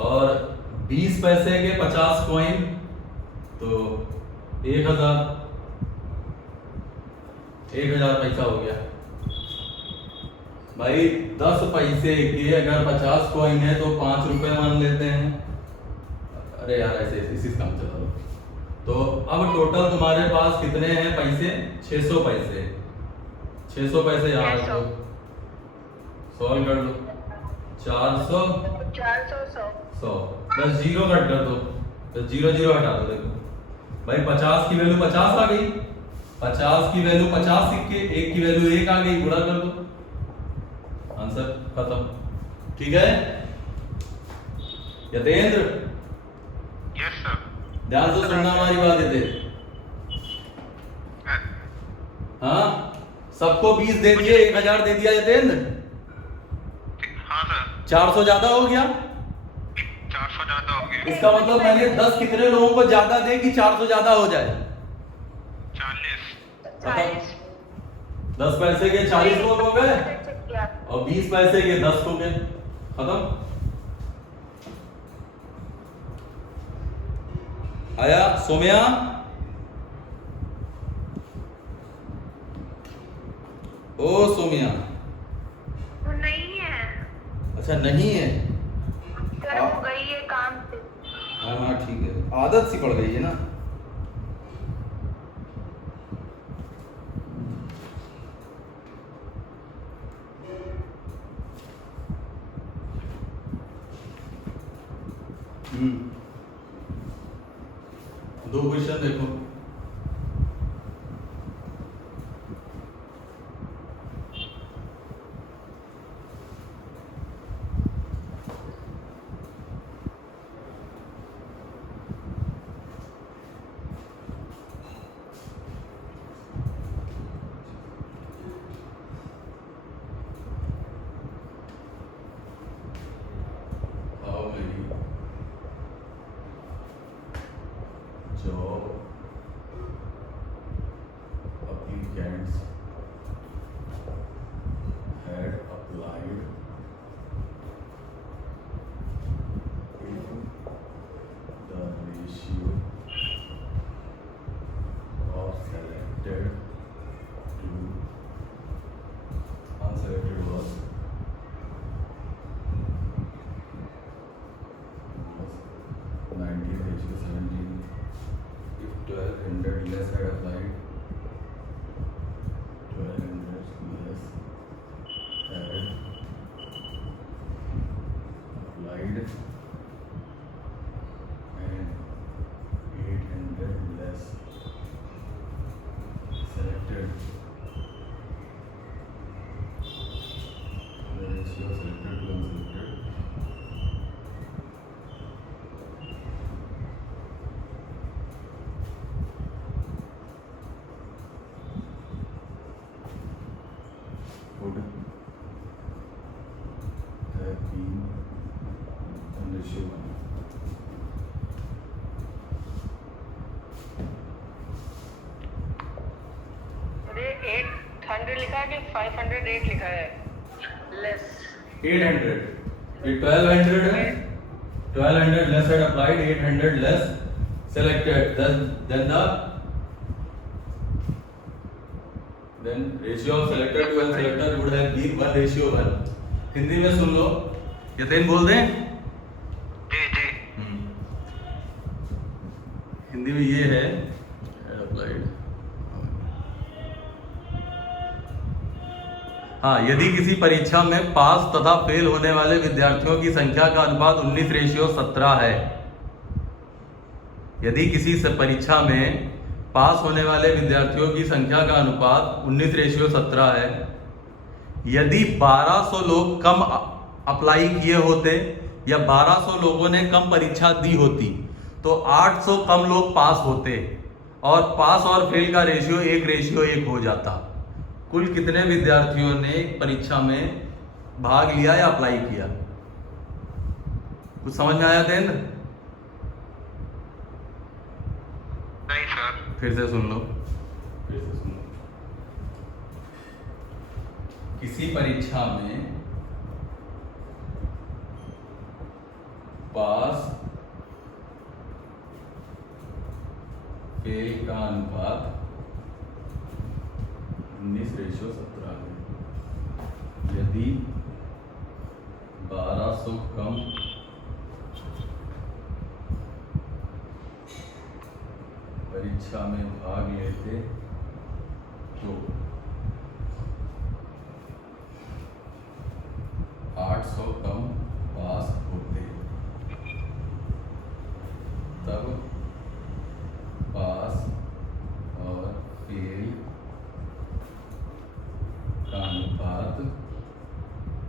और 20 पैसे के 50 कॉइन तो 1000 पैसा हो गया भाई। 10 पैसे के अगर 50 कॉइन है तो 5 रुपए मान लेते हैं। अरे यार ऐसे इसी काम चला लो। तो अब टोटल तुम्हारे पास कितने हैं पैसे? 600 पैसे। 600 पैसे यहाँ रख दो, सॉल्व कर लो। 400 100 बस जीरो कट कर दो, तो जीरो जीरो हटा दो। देखो भाई 50 की वैल्यू 50 आ गई, 50 की वैल्यू 50 सिक्के, 1 की वैल्यू 1 आ गई, गुणा कर दो, आंसर खत्म। ठीक है यतेंद्र? Yes sir. ध्यान से सुनना हमारी बात है। हाँ सबको 20 दे दिए, 1000 दे दिया यतेंद्र। हाँ सर। 400 ज्यादा हो गया। 400 ज्यादा हो गया। इसका मतलब मैंने 10 कितने लोगों को ज्यादा दे कि 400 ज्यादा हो जाए? 40। 10 पैसे के 40 लोग हो गए और 20 पैसे के 10 हो गए, खत्म। आया सोम्या? ओ सोम्या, वो नहीं है अच्छा नहीं है। सर, वो गई है काम से। हाँ हाँ ठीक है, आदत सी पड़ गई है ना। दो क्वेश्चन देखो। How many job applicants had applied if the ratio of selected to unselected was 19:17. If 1200 less had applied, 1200 less had applied, and 800 less selected, the ratio of selected to unselected would have been on ratio 1. अरे 800 लिखा है कि 508 लिखा है? Less 800, ये 1200 है, 1200 less had applied, 800 less selected, then ratio of selected to unselected would have been 1:1. Hindi में सुन लो, यतेन बोल दें। जी जी। हिंदी में ये है applied। हाँ, यदि किसी परीक्षा में पास तथा फेल होने वाले विद्यार्थियों की संख्या का अनुपात 19:17 है, यदि किसी परीक्षा में पास होने वाले विद्यार्थियों की संख्या का अनुपात 19:17 है, यदि 1200 लोग कम अप्लाई किए होते या 1200 लोगों ने कम परीक्षा दी होती तो 800 कम लोग पास होते और पास और फेल का रेशियो 1:1 हो जाता। कुल कितने विद्यार्थियों ने परीक्षा में भाग लिया या अप्लाई किया? कुछ समझ में आया तेंद्र? नहीं सर। फिर से सुन लो, किसी परीक्षा में पास फेल का अनुपात 19:17 है। यदि 1200 कम परीक्षा में भाग लेते तो 800 कम पास होते, तब पास और फेल का अनुपात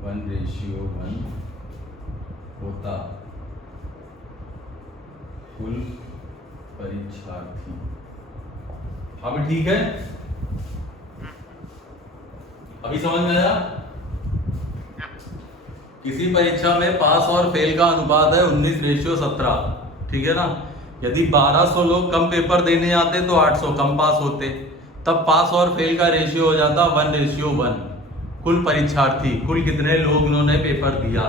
1:1 होता। कुल परीक्षार्थी। अभी ठीक है, अभी समझ में आया? किसी परीक्षा में पास और फेल का अनुपात है 19:17, ठीक है ना। यदि 1200 लोग कम पेपर देने आते तो 800 कम पास होते, तब पास और फेल का रेशियो हो जाता 1:1। कुल परीक्षार्थी, कुल कितने लोग उन्होंने पेपर दिया।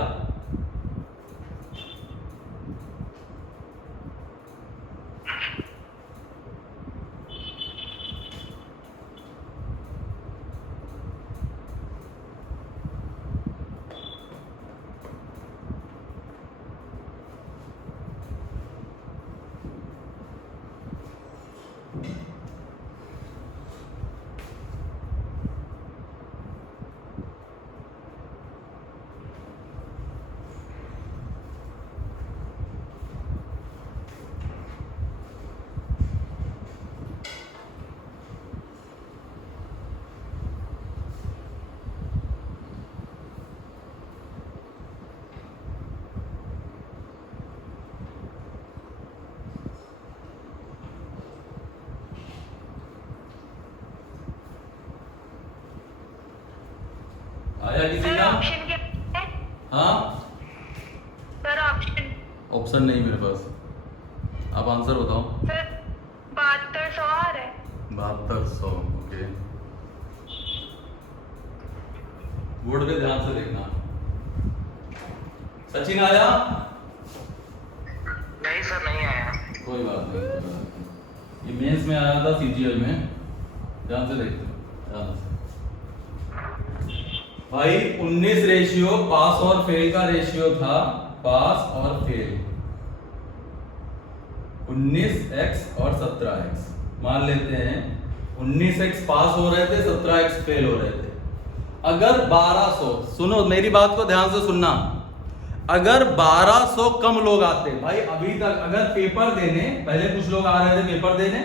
आया किसी सर का? ऑप्शन क्या है? हाँ, सर ऑप्शन ऑप्शन नहीं मेरे पास, आप आंसर बताओ। सर 7200 आ रहा है। 7200, ओके। बोर्ड पे ध्यान से देखना। सचिन आया? नहीं सर, नहीं आया। कोई बात नहीं, कोई बात नहीं। ये मेंस में आया था, सीजीएल में। ध्यान से देखते, ध्यान से। भाई 19 रेशियो पास और फेल का रेशियो था, पास और फेल 19x और 17x। मान लेते हैं 19x पास हो रहे थे, 17x फेल हो रहे थे। अगर 1200, सुनो मेरी बात को ध्यान से सुनना, अगर 1200 कम लोग आते, भाई अभी तक अगर पेपर देने, पहले कुछ लोग आ रहे थे पेपर देने,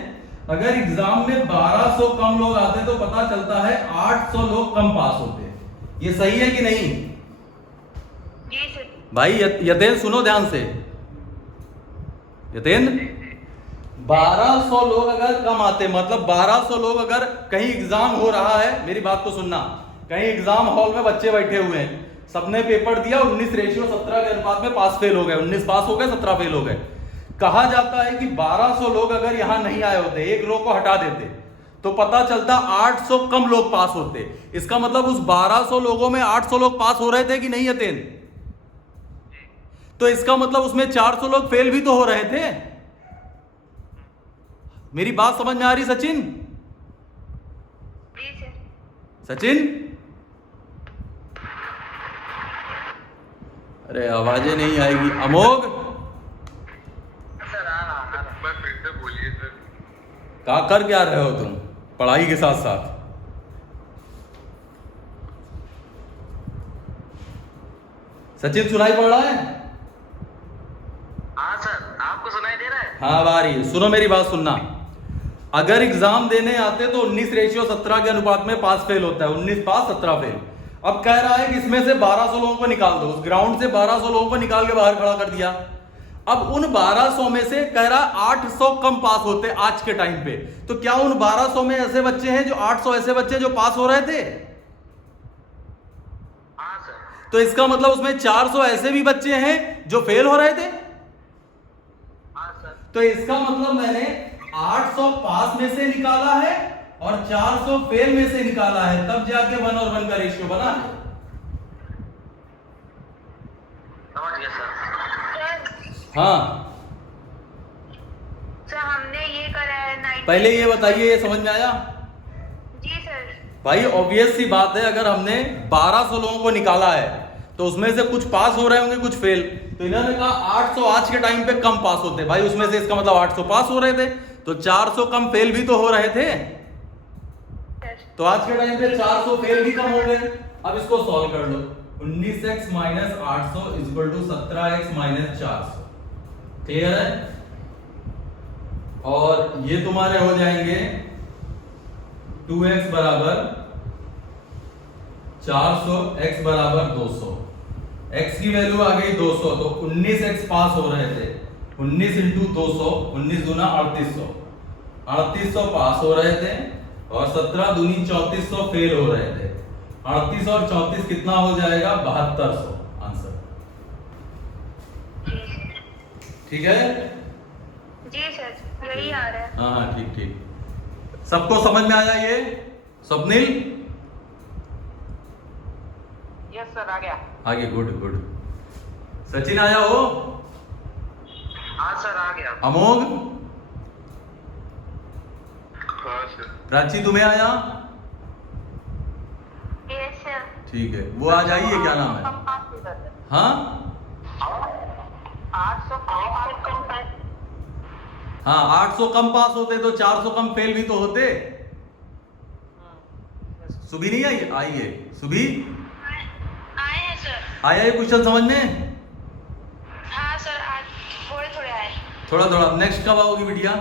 अगर एग्जाम में 1200 कम लोग आते तो पता चलता है 800 लोग कम पास होते। ये सही है कि नहीं? जी सर। भाई यतेन सुनो ध्यान से, यतेन 1200 लोग अगर कम आते, मतलब 1200 लोग अगर कहीं एग्जाम हो रहा है, मेरी बात को सुनना, कहीं एग्जाम हॉल में बच्चे बैठे हुए हैं, सबने पेपर दिया, 19:17 के अनुपात में पास फेल हो गए, 19 पास हो गए, 17 फेल हो गए। कहा जाता है कि 1200 लोग अगर यहां नहीं आए होते, एक रो को हटा देते, तो पता चलता 800 कम लोग पास होते। इसका मतलब उस 1200 लोगों में 800 लोग पास हो रहे थे कि नहीं अतेन? तो इसका मतलब उसमें 400 लोग फेल भी तो हो रहे थे। मेरी बात समझ में आ रही सचिन? जी सर। सचिन, अरे आवाजें नहीं आएगी। अमोघ, सर आ रहा। फिर से बोलिए सर। क्या कर क्या रहे हो तुम पढ़ाई के साथ साथ? सचिन सुनाई पड़ रहा है? हाँ सर, आपको सुनाई दे रहा है? हाँ अब आ रही है। सुनो मेरी बात सुनना, अगर एग्जाम देने आते तो 19:17 के अनुपात में पास फेल होता है, 19 पास 17 फेल। अब कह रहा है कि इसमें से 1200 लोगों को निकाल दो, उस ग्राउंड से 1200 लोगों को निकाल के बाहर खड़ा कर दिया। अब उन 1200 में से कह रहा 800 कम पास होते आज के टाइम पे, तो क्या उन 1200 में ऐसे बच्चे हैं जो 800 ऐसे बच्चे जो पास हो रहे थे? हाँ सर। तो इसका मतलब उसमें 400 ऐसे भी बच्चे हैं जो फेल हो रहे थे। हाँ सर। तो इसका मतलब मैंने 800 पास में से निकाला है और 400 फेल में से निकाला है, तब जाके 1 और 1 का रेशियो बना है। समझ गया सर। हाँ, सर हमने ये करा है 90। पहले ये बताइए, ये समझ में आया? जी सर। भाई ऑब्वियस सी बात है, अगर हमने 1200 लोगों को निकाला है तो उसमें से कुछ पास हो रहे होंगे, कुछ फेल। तो इन्होंने कहा 800 आज के टाइम पे कम पास होते, भाई उसमें से इसका मतलब 800 पास हो रहे थे, तो 400 कम फेल भी तो हो रहे थे। तो आज के टाइम पे 400 फेल भी कम हो गए। अब इसको सॉल्व कर लो। 19x minus 800 equal to 17x minus 400। Clear है? और ये तुम्हारे हो जाएंगे 2x बराबर 400, x बराबर 200। x की वैल्यू आ गई 200, तो 19x पास हो रहे थे। 19 इंटू 200, 19 दूना 3800, 3800 पास हो रहे थे और 17 दूनी 3400 फेल हो रहे थे। 38 और 34 कितना हो जाएगा? 7200 आंसर। ठीक है? जी सर, यही आ रहा है। हाँ ठीक ठीक। सबको समझ में आया ये? स्वप्निल? यस सर, आ गया। आगे, गुड गुड। सचिन आया हो? हाँ सर, आ गया। अमोघ? हाँ सर। प्राची तुम्हें आया? Yes sir. ठीक है, वो आ जाइए, क्या नाम है? हाँ 800 हाँ 800 कम पास होते तो 400 कम फेल भी तो होते। सुबी नहीं आई? आई है सुबी? आए हैं सर। आया ये क्वेश्चन समझ में? हाँ सर, आज थोड़े थोड़े आए। थोड़ा थोड़ा। नेक्स्ट कब आओगी बिटिया?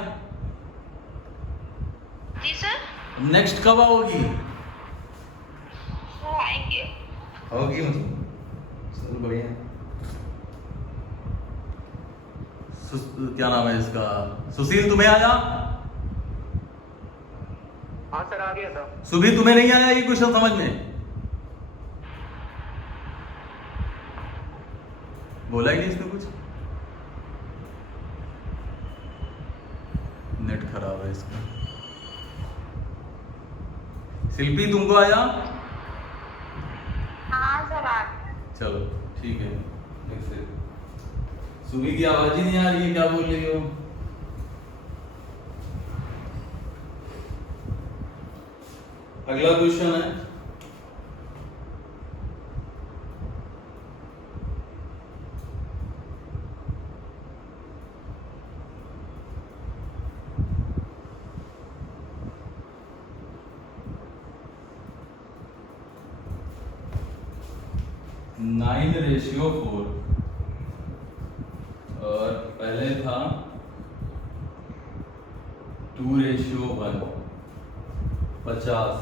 जी सर। नेक्स्ट कब आओगी? वो आएंगे। होगी मतलब। चलो बढ़िया। क्या नाम है इसका? सुशील तुम्हें आया? हाँ सर, आ गया था। सुबी तुम्हें नहीं आया ये क्वेश्चन समझ में? बोला ही नहीं इसने कुछ। नेट खराब है इसका। शिल्पी तुमको आया? हाँ सर, आ गया। चलो ठीक है। सुबी की आवाज ही नहीं आ रही है, क्या बोल रही हो? अगला क्वेश्चन है नाइन रेशियो 4 और पहले था 2 ratio 1। 50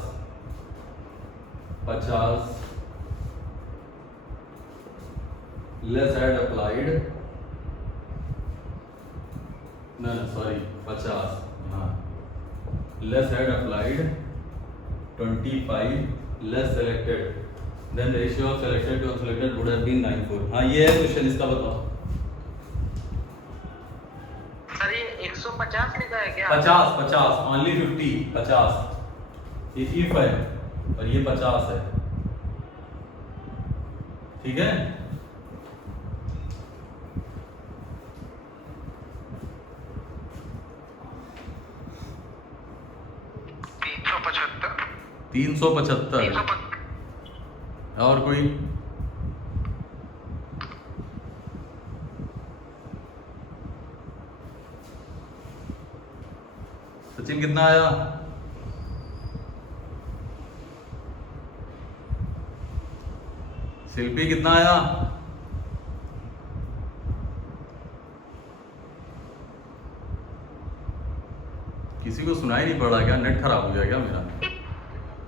less had applied, no sorry 50, हाँ less had applied 25 less selected, then ratio of selected to unselected would have been 9:4। हाँ ये है क्वेश्चन, इसका बताओ। सर ये 150 लिखा है क्या? 50 ओनली 50 50 ये इफ है और ये 50 है। ठीक है? तीन सौ पचहत्तर। और कोई? सचिन कितना आया? शिल्पी कितना आया? किसी को सुनाई नहीं पड़ रहा क्या? नेट खराब हो गया क्या मेरा?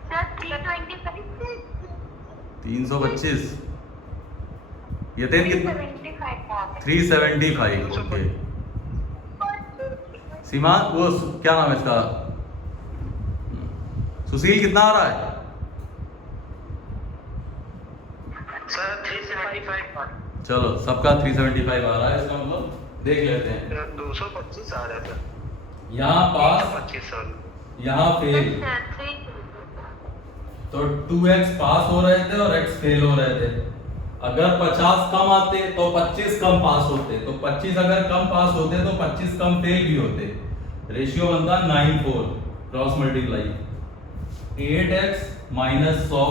सर 325। 325। यतेन कितना? 375। ओके। सीमा वो क्या नाम है इसका? सुशील कितना आ रहा है? सर 375। चलो सबका 375 आ रहा है, इसका मतलब देख लेते हैं। 225 आ रहा था। यहाँ पास, 25। यहाँ फेल, तो 2x पास हो रहे थे और x फेल हो रहे थे। अगर 50 कम आते तो 25 कम पास होते, तो 25 अगर कम पास होते तो 25 कम फेल भी होते। रेशियो बनता 9:4, cross multiply 8x minus 100,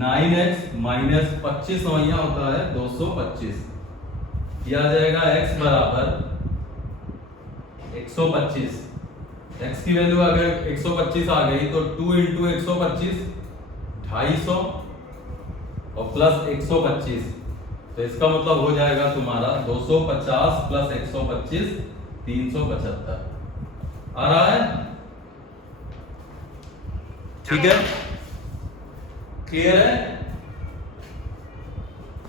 9x minus 25 यहाँ होता है 225। यह आ जाएगा x बराबर 125 x की वैल्यू अगर 125 आ गई तो 2 इंटू 125 250 और प्लस 125, तो इसका मतलब हो जाएगा तुम्हारा 250 प्लस 125 375। आ रहा है? ठीक है, क्लियर है?